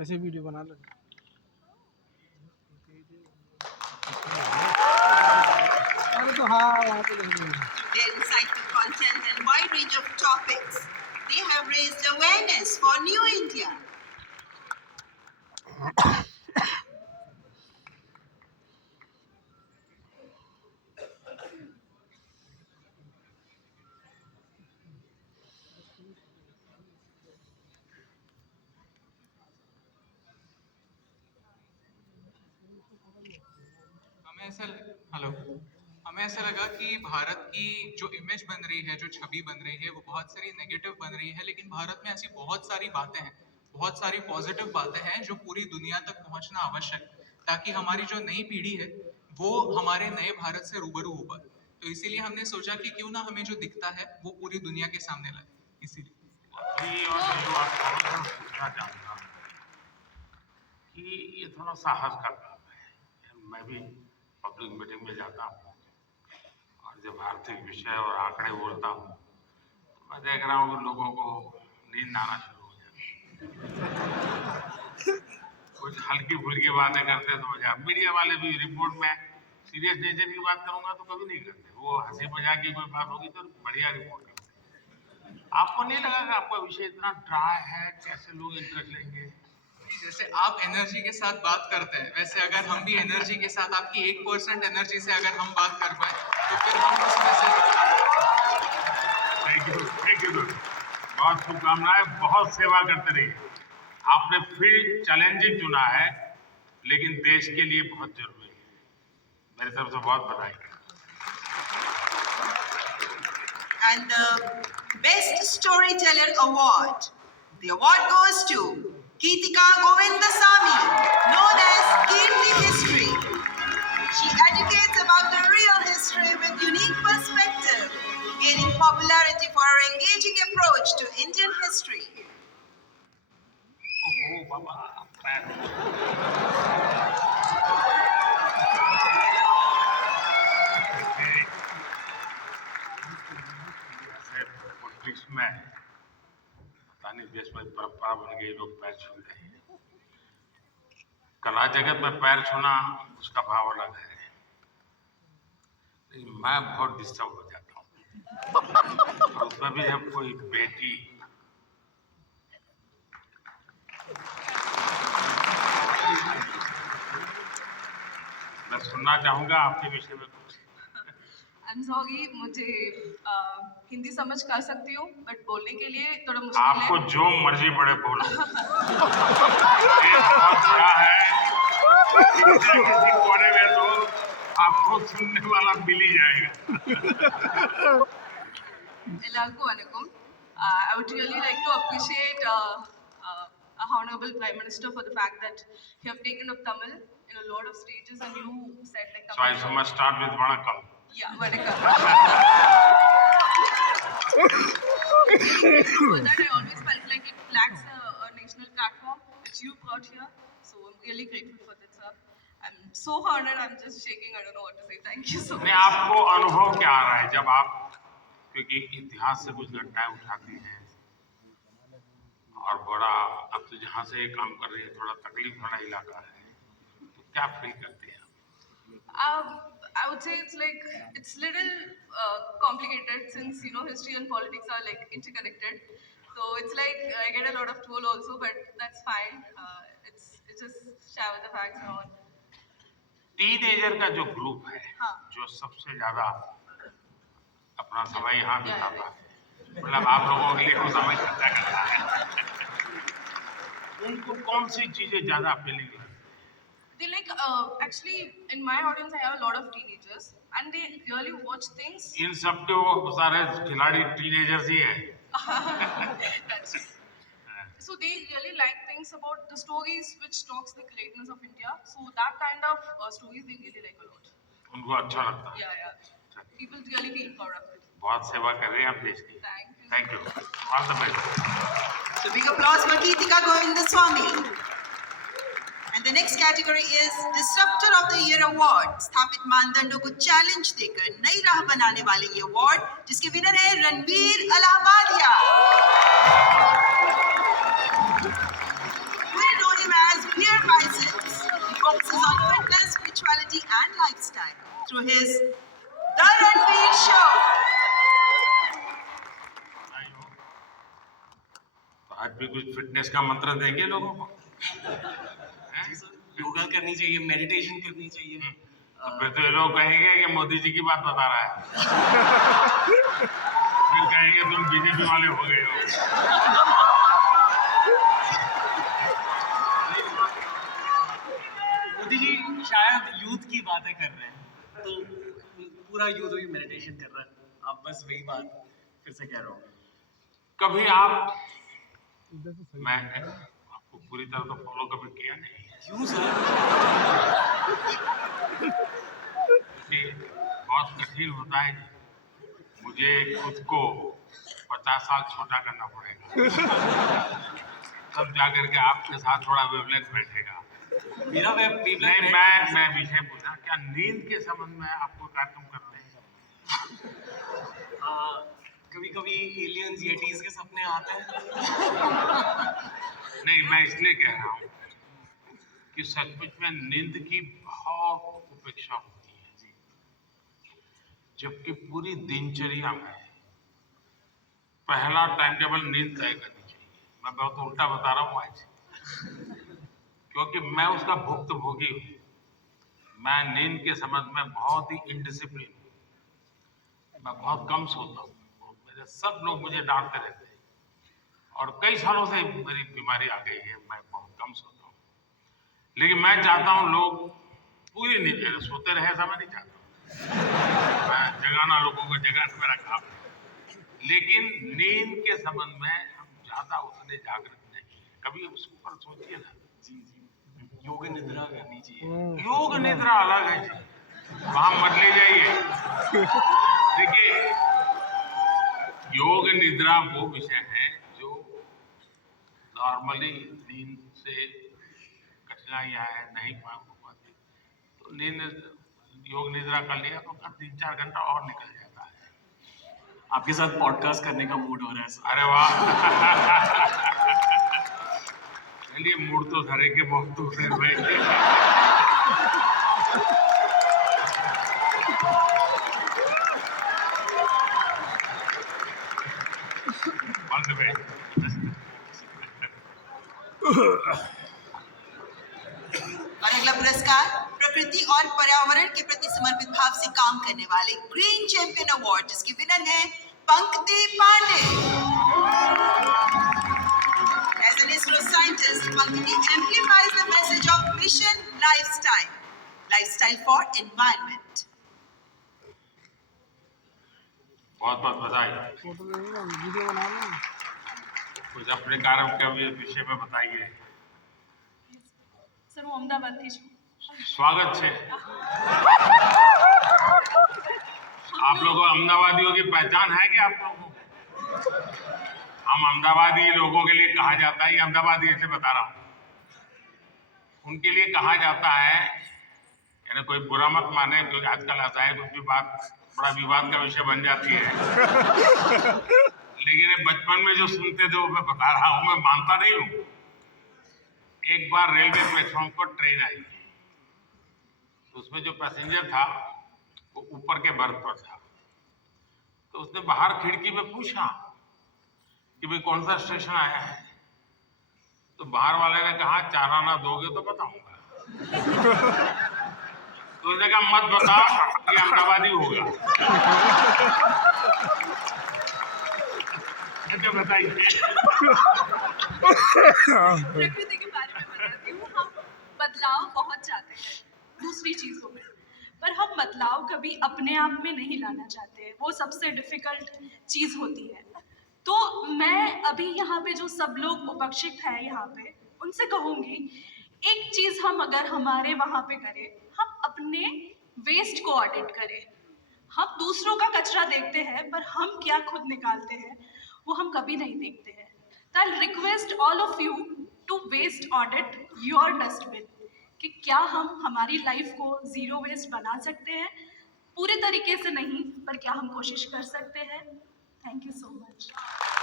ऐसे वीडियो बना लो। अरे तो हाँ वहाँ पे देखेंगे। Their insightful content and wide range of topics, they have raised awareness for New India. हमें ऐसा लगा कि भारत की जो इमेज बन रही है, जो छवि बन रही है, वो बहुत सारी नेगेटिव बन रही है, लेकिन भारत में ऐसी बहुत सारी बातें हैं, बहुत सारी पॉजिटिव बातें हैं जो पूरी दुनिया तक पहुंचना आवश्यक है, ताकि हमारी जो नई पीढ़ी है वो हमारे नए भारत से रूबरू हो पाए। तो इसीलिए हमने सोचा कि क्यों ना हमें जो दिखता है वो पूरी दुनिया के सामने लाए। इसीलिए पूछना चाहूँगा कि ये थोड़ा साहस का काम है। मैं भी पब्लिक मीटिंग में जाता हूँ और जब आर्थिक विषय और आंकड़े बोलता हूँ तो मैं देख रहा हूँ कि लोगों को नींद आना शुरू हो जाती है। कुछ हल्की फुल्की बातें करते तो मजा। मीडिया वाले भी रिपोर्ट में सीरियस नेचर की बात करूंगा तो कभी नहीं करते, वो हंसी मजाक की कोई बात होगी तो बढ़िया रिपोर्ट करते। आपको नहीं लगा कि आपका विषय इतना ड्राई है, कैसे लोग इंटरेस्ट लेंगे? जैसे आप एनर्जी के साथ बात करते हैं, वैसे अगर हम भी एनर्जी के साथ आपकी 1% एनर्जी से अगर हम बात कर पाए तो फिर हम उस मैसेज। थैंक यू बहुत शुभकामनाएं, बहुत सेवा करते रहिए। आपने फील्ड चैलेंजिंग चुना है लेकिन देश के लिए बहुत जरूरी है। मेरी तरफ से बहुत बधाई। And the Best Storyteller Award. The award goes to Geetika Govindasamy, known as Kirti History. She educates about the real history with unique perspective, gaining popularity for her engaging approach to Indian history. ओहो बाबा, politics में पता नहीं देश में परंपरा बन गई, लोग पैर छू रहे हैं। कला जगत में पैर छूना उसका भाव अलग है, लेकिन मैं बहुत डिस्टर्ब हो जाता हूँ। और उसमें भी जब कोई बेटी मैं सुनना चाहूंगा आपके विषय में कुछ। I'm sorry, मुझे हिंदी समझ कर सकती हूँ बट बोलने के लिए थोड़ा मुश्किल है। आपको जो मर्जी पड़े बोलो। ये बहुत बड़ा है, किसी कोने में तो आपको सुनने वाला मिल ही जाएगा। Elalku Vanakkam. I would really like to appreciate our Honorable Prime Minister for the fact that you have taken up Tamil in a lot of stages and you said like So I must start with Vanakkam. Yeah, Vanakkam. So that I always felt like it lacks a national platform which you brought here. So I'm really grateful for that, sir. I'm so honored. I'm just shaking. I don't know what to say. Thank you so much. आपको अनुभव क्या आ रहा है जब आप, क्योंकि इतिहास से कुछ घटनाएं उठाते हैं और बड़ा अब तो जहाँ से ये काम कर रही है थोड़ा तकलीफ वाला इलाका है, तो क्या फील करते हैं? I would say it's little complicated since history and politics are like interconnected. So it's like I get a lot of troll also, but that's fine. It's just share with the facts and all. Teenager का जो group है, हाँ. जो सबसे ज्यादा अपना समय यहाँ बिताता है, right. मतलब आप लोगों के लिए वो समय खर्चा करता है, उनको कौन सी चीजें ज्यादा अपीलिंग लगती है? They like actually in my audience I have a lot of teenagers and they really watch things. इन सब के वो सारे खिलाड़ी टीनेजर्स ही हैं। That's true. So they really like things about the stories which talks the greatness of India. So that kind of stories they really like a lot. उनको अच्छा लगता है। Yeah. People really feel proud of it. बहुत सेवा कर रहे हैं आप देश की। Thank you. All the best. So big applause for Geetika Govindasamy. And the next category is Disruptor of the Year Award. स्थापित मानदंडों को चैलेंज देकर नई राह बनाने वाले ये अवार्ड, जिसके विनर है Ranveer Allahbadia. We know him Enterprises. He focuses on fitness, spirituality, and lifestyle through his The Ranveer Show. तो आज भी कुछ फिटनेस का मंत्र देंगे लोगों को? योगा करनी चाहिए, मेडिटेशन करनी चाहिए। तो फिर तो ये लोग कहेंगे कि मोदी जी की बात बता रहा है। फिर कहेंगे तुम बीजेपी वाले हो गए हो। मोदी जी शायद यूथ की बातें कर रहे हैं, तो पूरा यूथ भी मेडिटेशन कर रहा है। आप बस वही बात फिर से कह रहे हो। कभी आप, इधर से सही मैं आपको पूरी तरह तो फॉलो कभी किया नहीं, क्यों सर? कि बहुत कठिन होता है। मुझे खुद को 50 साल छोटा करना पड़ेगा, तब जाकर के आपके साथ थोड़ा वेवलेंथ बैठेगा। मेरा नहीं, मैं विषय पूछा, क्या नींद के संबंध में आपको कार्यक्रम करते हैं? कभी कभी एलियंस येटीज के सपने आते हैं। नहीं, मैं इसलिए कह रहा हूँ कि सचमुच में नींद की बहुत उपेक्षा होती है, जबकि पूरी दिनचर्या में पहला टाइम टेबल नींद तय करनी चाहिए। मैं बहुत उल्टा बता रहा हूँ आज, क्योंकि मैं उसका भुक्तभोगी हूँ। मैं नींद के संबंध में बहुत ही इनडिसिप्लिन हूँ। मैं बहुत कम सोता हूँ। मेरे सब लोग मुझे डांटते रहते हैं, और कई सालों से मेरी बीमारी आ गई है। मैं बहुत कम सोता हूँ, लेकिन मैं चाहता हूँ लोग पूरी नींद सोते रहे, ऐसा मैं नहीं चाहता। मैं जगाना लोगों को, जगाना मेरा काम है। लेकिन नींद के संबंध में हम ज्यादा उतने जागृत नहीं हैं। कभी उसके ऊपर सोचिए ना। योग निद्रा करनी चाहिए। योग निद्रा अलग है जी, वहां मत ले जाइए। देखिए, योग निद्रा वो विषय है जो नॉर्मली नींद से कठिनाइयां है, नहीं हो पाती। तो नींद, योग निद्रा कर लिया तो 3-4 घंटा और निकल जाता है। आपके साथ पॉडकास्ट करने का मूड हो रहा है सर। अरे वाह। चलिए, मूड तो धरे के बहुत दूर है भाई। All the best. और अगला पुरस्कार प्रकृति और पर्यावरण के प्रति समर्पित भाव से काम करने वाले ग्रीन चैंपियन अवार्ड, जिसकी विनर है पंक्ति Pandey. As an ISRO scientist, Pankiti amplifies the message of mission lifestyle for environment. बहुत बहुत बधाई। फोटो लेंगे ना, वीडियो बना लेंगे। कुछ अपने कार्य के विषय में बताइए। सर હું અમદાવાદથી છું। स्वागत है। आप लोगों अहमदाबादियों की पहचान है कि आप लोगों को? हम अहमदाबादी लोगों के लिए कहा जाता है, ये अहमदाबादी ऐसे बता रहा हूँ, उनके लिए कहा जाता है, यानी कोई बुरा मत माने, क्योंकि आजकल ऐसा है कुछ भी बात बड़ा विवाद का विषय बन जाती है। लेकिन बचपन में जो सुनते थे वो मैं बता रहा हूँ, मैं मानता नहीं हूँ। एक बार रेलवे प्लेटफॉर्म पर ट्रेन आई, तो उसमें जो पैसेंजर था वो ऊपर के बर्थ पर था। तो उसने बाहर खिड़की में पूछा कि भाई कौन सा स्टेशन आया है? तो बाहर वाले ने कहा 4 आना दोगे तो बताऊंगा। तो उसने कहा मत बता, ये अहमदाबादी होगा। अच्छा बताइए। प्रकृति के बारे में बताती हूँ। हम बदलाव बहुत चाहते हैं दूसरी चीज़ों में, पर हम बदलाव कभी अपने आप में नहीं लाना चाहते हैं। वो सबसे डिफिकल्ट चीज़ होती है। तो मैं अभी यहाँ पे जो सब लोग उपस्थित हैं यहाँ पे, उनसे कहूँगी, एक चीज़ हम अगर हमारे वहाँ पे करें, हम अपने वेस्ट को ऑडिट करें। हम दूसरों का कचरा देखते हैं, पर हम क्या खुद निकालते हैं वो हम कभी नहीं देखते हैं। तो I request all of you to waste audit your dustbin, कि क्या हम हमारी लाइफ को ज़ीरो वेस्ट बना सकते हैं। पूरे तरीके से नहीं, पर क्या हम कोशिश कर सकते हैं। Thank you so much.